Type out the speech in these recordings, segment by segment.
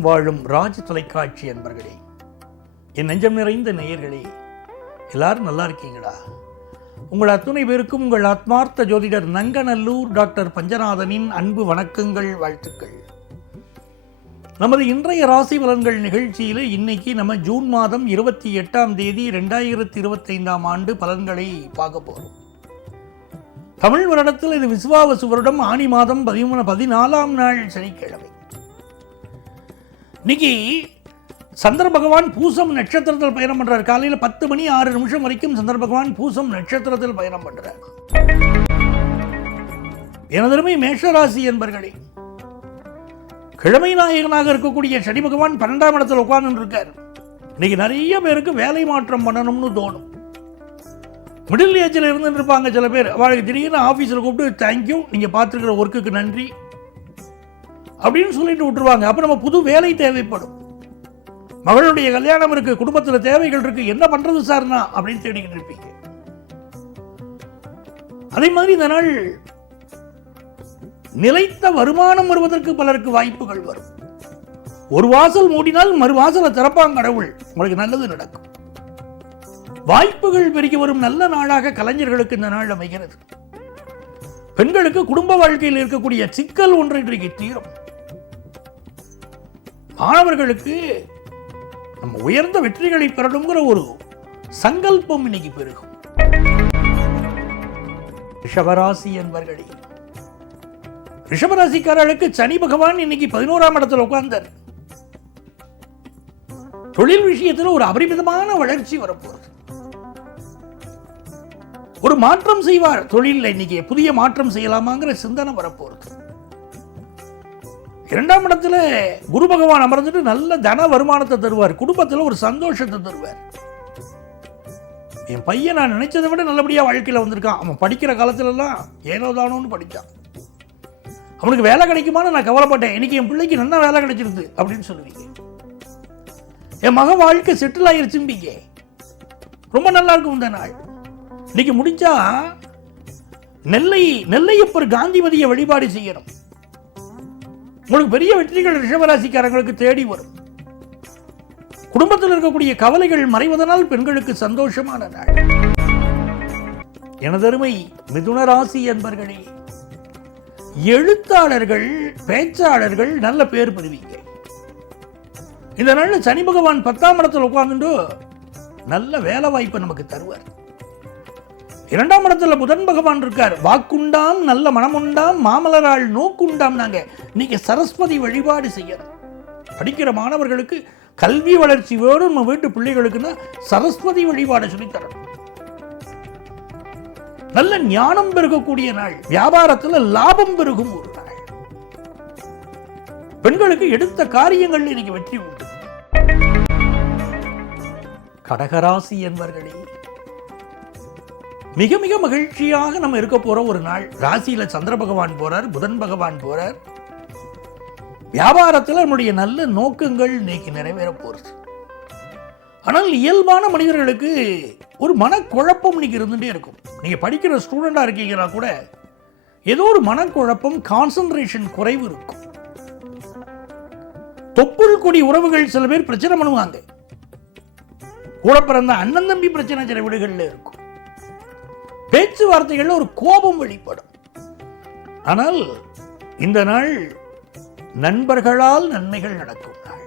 உலகெங்கும் வாழும் ராஜ் தொலைக்காட்சி அன்பர்களே, என் நெஞ்சம் நிறைந்த நேயர்களே, எல்லாரும் நல்லா இருக்கீங்களா? உங்கள் அத்துணை பேருக்கும் உங்கள் ஆத்மார்த்த ஜோதிடர் நங்கநல்லூர் டாக்டர் பஞ்சநாதனின் அன்பு வணக்கங்கள், வாழ்த்துக்கள். நமது இன்றைய ராசி பலன்கள் நிகழ்ச்சியில் இன்னைக்கு நம்ம ஜூன் மாதம் 28ஆம் தேதி 2025ஆம் ஆண்டு பலன்களை பார்க்க போகிறோம். தமிழ் வருடத்தில் இது விசுவாவசு வருடம், ஆனி மாதம் 14ஆம் நாள் சனிக்கிழமை. இன்னைக்கு சந்திர பகவான் பூசம் நட்சத்திரத்தில் பயணம் பண்றார். காலையில் 10:06 வரைக்கும் சந்திர பகவான் பூசம் நட்சத்திரத்தில் பயணம் பண்றார். எனதருமை மேஷராசி என்பர்களே, கிழமை நாயகனாக இருக்கக்கூடிய சனி பகவான் 12ஆம் இடத்தில் உட்கார்ந்து இருக்கார். இன்னைக்கு நிறைய பேருக்கு வேலை மாற்றம் பண்ணணும்னு தோணும். மிடில் ஏஜில் இருந்துட்டு இருப்பாங்க சில பேர். அவளுக்கு திடீர்னு ஆஃபீஸில் கூப்பிட்டு தேங்க்யூ, நீங்கள் பார்த்துருக்கிற ஒர்க்குக்கு நன்றி அப்படின்னு சொல்லிட்டு விட்டுருவாங்க. அப்போ நம்ம புது வேலை தேவைப்படும். மகளுடைய கல்யாணம் இருக்கு, குடும்பத்தில் தேவைகள் இருக்கு, என்ன பண்றது சார்னா அப்படின்னு தேடிக்கிட்டு இருப்பீங்க. அதே மாதிரி இந்த நாள் நிலைத்த வருமானம் வருவதற்கு பலருக்கு வாய்ப்புகள் வரும். ஒரு வாசல் மூடினால் மறு வாசலை திறப்பாங்க கடவுள், உங்களுக்கு நல்லது நடக்கும். வாய்ப்புகள் பெருகி வரும் நல்ல நாளாக கலைஞர்களுக்கு இந்த நாள் அமைகிறது. பெண்களுக்கு குடும்ப வாழ்க்கையில் இருக்கக்கூடிய சிக்கல் ஒன்று இன்றைக்கு தீரும். மாணவர்களுக்கு நம்ம உயர்ந்த வெற்றிகளை பெறணுங்கிற ஒரு சங்கல்பம் இன்னைக்கு பெருகும். ரிஷபராசி என்பர்களே, ரிஷபராசிக்காரர்களுக்கு சனி பகவான் இன்னைக்கு 11ஆம் இடத்தில் உட்கார்ந்தார். தொழில் விஷயத்தில் ஒரு அபரிமிதமான வளர்ச்சி வரப்போகிறது. ஒரு மாற்றம் செய்வார் தொழிலில். இன்னைக்கு புதிய மாற்றம் செய்யலாமாங்கிற சிந்தனை வரப்போகிறது. 2ஆம் இடத்துல குரு பகவான் அமர்ந்துட்டு நல்ல தன வருமானத்தை தருவார். குடும்பத்தில் ஒரு சந்தோஷத்தை தருவார். என் பையன் நான் நினைச்சதை விட நல்லபடியா வாழ்க்கையில் வந்திருக்கான். அவன் படிக்கிற காலத்துல எல்லாம் ஏனோ தானோன்னு படித்தான். அவனுக்கு வேலை கிடைக்குமான்னு நான் கவலைப்பட்டேன். இன்னைக்கு என் பிள்ளைக்கு நல்ல வேலை கிடைச்சிருது அப்படின்னு சொல்லுவீங்க. என் மக வாழ்க்கை செட்டில் ஆயிருச்சும்பீங்க. ரொம்ப நல்லா இருக்கும் இந்த நாள். இன்னைக்கு முடிஞ்சா நெல்லையப்பர் காந்திமதியை வழிபாடு செய்யணும். உங்களுக்கு பெரிய வெற்றிகள் ரிஷபராசிக்காரங்களுக்கு தேடி வரும். குடும்பத்தில் இருக்கக்கூடிய கவலைகள் மறைவதனால் பெண்களுக்கு சந்தோஷமான நாள். எனதருமை மிதுன ராசி என்பர்களே, எழுத்தாளர்கள், பேச்சாளர்கள் நல்ல பேர் பெறுவீங்க. இந்த நாளில் சனி பகவான் 10ஆம் இடத்தில் உட்கார்ந்து நல்ல வேலை வாய்ப்பை நமக்கு தருவார். 2ஆம் இடத்துல புதன் பகவான் இருக்கார். வாக்குண்டாம் நல்ல மனமுண்டாம் மாமலரால் நோக்குண்டாம். நாங்க இன்னைக்கு சரஸ்வதி வழிபாடு செய்யணும். படிக்கிற மாணவர்களுக்கு கல்வி வளர்ச்சி வேணும். நம்ம வீட்டு பிள்ளைகளுக்குன்னா சரஸ்வதி வழிபாடு சொல்லித்தரணும். நல்ல ஞானம் பெருகக்கூடிய நாள். வியாபாரத்தில் லாபம் பெருகும் ஒரு நாள். பெண்களுக்கு எடுத்த காரியங்கள் இன்னைக்கு வெற்றி உண்டு. கடகராசி என்பர்களே, மிக மிக மகிழ்ச்சியாக நம்ம இருக்க போற ஒரு நாள். ராசியில சந்திர பகவான் போறார், புதன் பகவான் போறார். வியாபாரத்தில் நம்முடைய நல்ல நோக்கங்கள் இன்னைக்கு நிறைவேற போறது. ஆனால் இயல்பான மனிதர்களுக்கு ஒரு மனக்குழப்பம் இன்னைக்கு இருந்துட்டே இருக்கும். நீங்க படிக்கிற ஸ்டூடெண்டா இருக்கீங்கன்னா கூட ஏதோ ஒரு மனக்குழப்பம், கான்சன்ட்ரேஷன் குறைவு இருக்கும். தொப்புள் கொடி உறவுகள் சில பேர் பிரச்சனை பண்ணுவாங்க. கூட பிறந்த அண்ணன் தம்பி பிரச்சனை சில வீடுகளில் இருக்கும். பேச்சுவார்த்தைகள் ஒரு கோபம் வெளிப்படும். ஆனால் இந்த நாள் நண்பர்களால் நன்மைகள் நடக்கும் நாள்.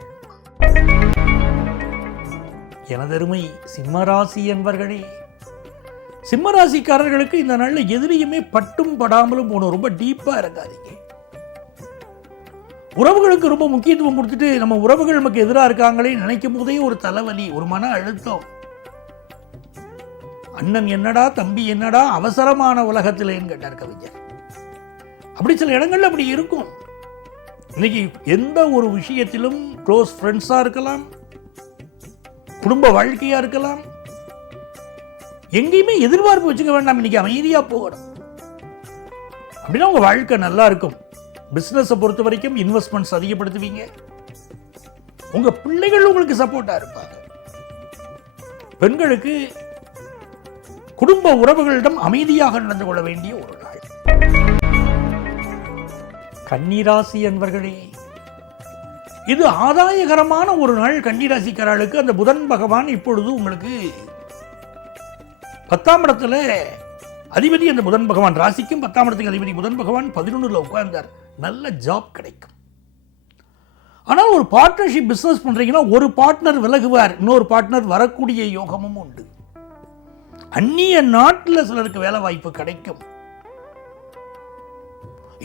எனதருமை சிம்மராசி என்பர்களே, சிம்மராசிக்காரர்களுக்கு இந்த நாள்ல எதிரியுமே பட்டும் படாமலும் போகணும். ரொம்ப டீப்பா இருக்காதீங்க. உறவுகளுக்கு ரொம்ப முக்கியத்துவம் கொடுத்துட்டு நம்ம உறவுகள் நமக்கு எதிராக இருக்காங்களே நினைக்கும் போதே ஒரு தலைவலி, ஒரு மன அழுத்தம். அண்ணன் என்னடா தம்பி என்னடா அவசரமான உலகத்திலேன்னு கேட்டார் கவிஞர். அப்படி சில இடங்கள்ல அப்படி இருக்கும். இன்னைக்கு எந்த ஒரு விஷயத்திலும் க்ளோஸ் ஃப்ரெண்ட்ஸா இருக்கலாம், குடும்ப வாழ்க்கையா இருக்கலாம், எங்கேயுமே எதிர்பார்ப்பு வச்சுக்க வேண்டாம். இன்னைக்கு அமைதியா போகணும். அப்படின்னா உங்க வாழ்க்கை நல்லா இருக்கும். பிசினஸை பொறுத்த வரைக்கும் இன்வெஸ்ட்மெண்ட்ஸ் அதிகப்படுத்துவீங்க. உங்க பிள்ளைகள் உங்களுக்கு சப்போர்ட்டா இருப்பாங்க. பெண்களுக்கு குடும்ப உறவுகளிடம் அமைதியாக நடந்து கொள்ள வேண்டிய ஒரு நாள். கன்னிராசி என்பர்களே, இது ஆதாயகரமான ஒரு நாள் கன்னிராசிக்காரர்களுக்கு. அந்த புதன் பகவான் இப்பொழுது உங்களுக்கு 10ஆம் இடத்துல அதிபதி. அந்த புதன் பகவான் ராசிக்கும் 10ஆம் இடத்துக்கு அதிபதி புதன் பகவான் 11ல் உட்கார்ந்தார். நல்ல ஜாப் கிடைக்கும். ஆனால் ஒரு பார்ட்னர்ஷிப் பிசினஸ் பண்றீங்கன்னா ஒரு பார்ட்னர் விலகுவார், இன்னொரு பார்ட்னர் வரக்கூடிய யோகமும் உண்டு. அந்நிய நாட்டில் சிலருக்கு வேலை வாய்ப்பு கிடைக்கும்.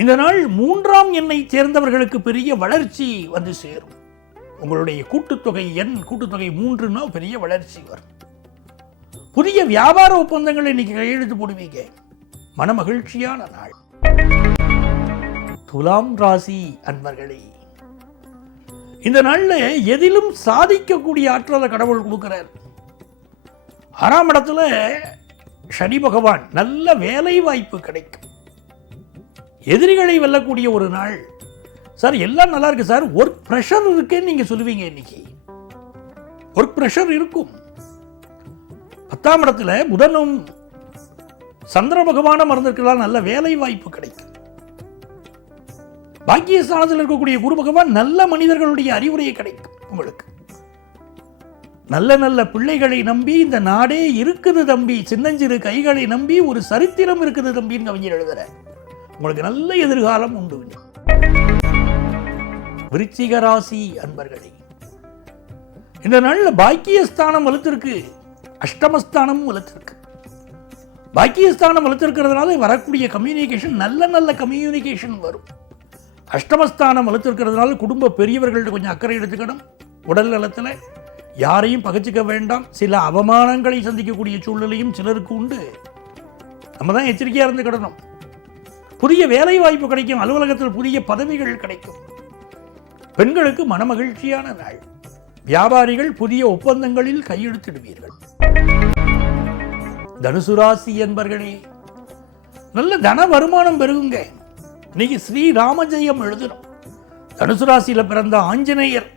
இந்த நாள் 3ஆம் எண்ணை சேர்ந்தவர்களுக்கு பெரிய வளர்ச்சி வந்து சேரும். உங்களுடைய கூட்டுத்தொகை 3னா பெரிய வளர்ச்சி வரும். புதிய வியாபார ஒப்பந்தங்களை இன்னைக்கு கையெழுத்து போடுவீங்க. மன மகிழ்ச்சியான நாள். துலாம் ராசி அன்பர்களே, இந்த நாள்ல எதிலும் சாதிக்கக்கூடிய ஆற்றலை கடவுள் கொடுக்கிறார். 6ஆம் இடத்துல சனி பகவான், நல்ல வேலை வாய்ப்பு கிடைக்கும். எதிரிகளை வெல்லக்கூடிய ஒரு நாள். சார் எல்லாம் நல்லா இருக்கு சார், ஒர்க் பிரஷர் இருக்குன்னு நீங்க சொல்லுவீங்க. இன்னைக்கு ஒர்க் பிரஷர் இருக்கும். 10ஆம் இடத்துல புதனும் சந்திர பகவானும் மறந்திருக்கலாம். நல்ல வேலை வாய்ப்பு கிடைக்கும். பாக்கியஸ்தானத்தில் இருக்கக்கூடிய குரு பகவான் நல்ல மனிதர்களுடைய அறிவுரையை கிடைக்கும் உங்களுக்கு. நல்ல நல்ல பிள்ளைகளை நம்பி இந்த நாடே இருக்குது தம்பி, சின்னஞ்சிறு கைகளை நம்பி ஒரு சரித்திரம் இருக்குது தம்பின்னு கவிஞர் எழுதுற. உங்களுக்கு நல்ல எதிர்காலம் உண்டு. விருச்சிக ராசி அன்பர்களே, இந்த நாள்ல பாக்கியஸ்தானம் வலுத்திருக்கு, அஷ்டமஸ்தானம் வலுத்திருக்கு. பாக்கியஸ்தானம் வலுத்திருக்கிறதுனால வரக்கூடிய கம்யூனிகேஷன் நல்ல நல்ல கம்யூனிகேஷன் வரும். அஷ்டமஸ்தானம் வலுத்திருக்கிறதுனால குடும்ப பெரியவர்கள்ட்ட கொஞ்சம் அக்கறை எடுத்துக்கணும். உடல் நலத்தில் யாரையும் பகச்சிக்க வேண்டாம். சில அவமானங்களை சந்திக்கக்கூடிய சூழ்நிலையும் சிலருக்கு உண்டு. நம்ம தான் எச்சரிக்கையாக இருந்துக்கிடணும். புதிய வேலை வாய்ப்பு கிடைக்கும். அலுவலகத்தில் புதிய பதவிகள் கிடைக்கும். பெண்களுக்கு மனமகிழ்ச்சியான நாள். வியாபாரிகள் புதிய ஒப்பந்தங்களில் கையெழுத்திடுவீர்கள். தனுசு ராசி என்பர்களே, நல்ல தன வருமானம் பெருகுங்க. இன்னைக்கு ஸ்ரீ ராமஜெயம் எழுதணும். தனுசு ராசியில பிறந்த ஆஞ்சநேயர்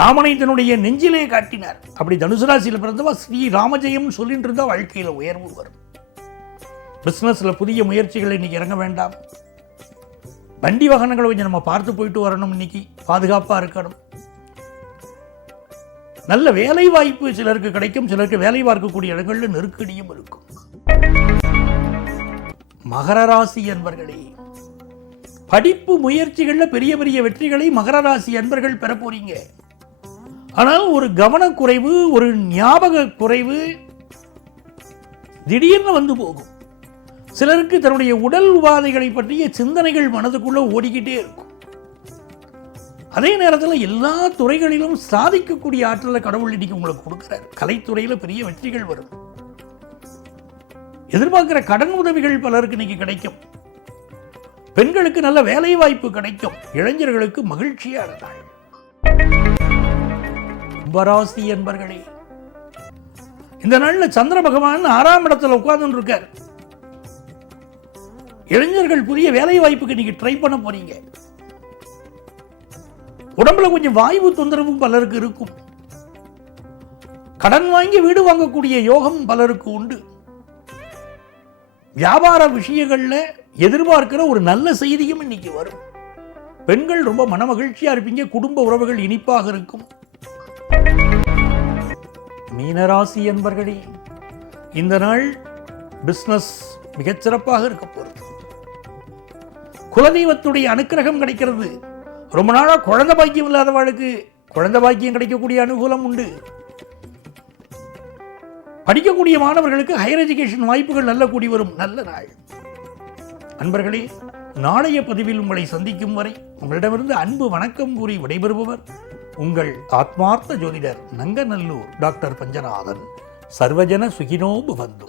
ராமனை தன்னுடைய நெஞ்சிலே காட்டினார். அப்படி தனுசு ராசியில பிறந்தவா ஸ்ரீ ராமஜெயம் சொல்லிட்டு இருந்தா வாழ்க்கையில உயர்வு வரும். பிசினஸ்ல புதிய முயற்சிகளை இன்னைக்கு இறங்க வேண்டாம். வண்டி வாகனங்களை கொஞ்சம் நம்ம பார்த்து போயிட்டு வரணும். இன்னைக்கு பாதுகாப்பா இருக்கணும். நல்ல வேலை வாய்ப்பு சிலருக்கு கிடைக்கும். சிலருக்கு வேலை பார்க்கக்கூடிய இடங்கள்ல நெருக்கடியும் இருக்கும். மகர ராசி என்பர்களே, படிப்பு முயற்சிகள்ல பெரிய பெரிய வெற்றிகளை மகர ராசி அன்பர்கள் பெற போறீங்க. ஆனால் ஒரு கவனக்குறைவு, ஒரு ஞாபக குறைவு திடீர்னு வந்து போகும். சிலருக்கு தன்னுடைய உடல் உபாதைகளை பற்றிய சிந்தனைகள் மனதுக்குள்ள ஓடிக்கிட்டே இருக்கும். அதே நேரத்தில் எல்லா துறைகளிலும் சாதிக்கக்கூடிய ஆற்றலை கடவுள் இன்னைக்கு உங்களுக்கு கொடுக்கிறார். கலைத்துறையில பெரிய வெற்றிகள் வரும். எதிர்பார்க்கிற கடன் உதவிகள் பலருக்கு இன்னைக்கு கிடைக்கும். பெண்களுக்கு நல்ல வேலை வாய்ப்பு கிடைக்கும். இளைஞர்களுக்கு மகிழ்ச்சியான நாள். கும்பராசி என்பர்களே, இந்த நாள்ல சந்திர பகவான் 6ஆம் இடத்துல உட்கார்ந்து இருக்கார். இளைஞர்கள் புதிய வேலை வாய்ப்புக்கு நீங்க ட்ரை பண்ண போறீங்க. உடம்புல கொஞ்சம் வாய்வு தொந்தரவும் பலருக்கு இருக்கும். கடன் வாங்கி வீடு வாங்கக்கூடிய யோகம் பலருக்கு உண்டு. வியாபார விஷயங்கள்ல எதிர்பார்க்கிற ஒரு நல்ல செய்தியும் இன்னைக்கு வரும். பெண்கள் ரொம்ப மனமகிழ்ச்சியா இருப்பீங்க. குடும்ப உறவுகள் இனிப்பாக இருக்கும். மீனராசி என்பர்களே, இந்த நாள் பிசினஸ் மிகச்சிறப்பாக இருக்க போறது. குலதெய்வத்துடைய அனுக்கிரகம் கிடைக்கிறது. ரொம்ப நாளா குழந்தை பாக்கியம் இல்லாதவர்களுக்கு குழந்தை பாக்கியம் கிடைக்கக்கூடிய அனுகூலம் உண்டு. படிக்கக்கூடிய மாணவர்களுக்கு ஹையர் எஜுகேஷன் வாய்ப்புகள் நல்ல கூடி வரும். நல்ல நாள். அன்பர்களே, நாளைய பதிவில் உங்களை சந்திக்கும் வரை உங்களிடமிருந்து அன்பு வணக்கம் கூறி விடைபெறுபவர் உங்கள் ஆத்மார்த்த ஜோதிடர் நங்கநல்லூர் டாக்டர் பஞ்சநாதன். சர்வஜன சுகினோ பவந்து.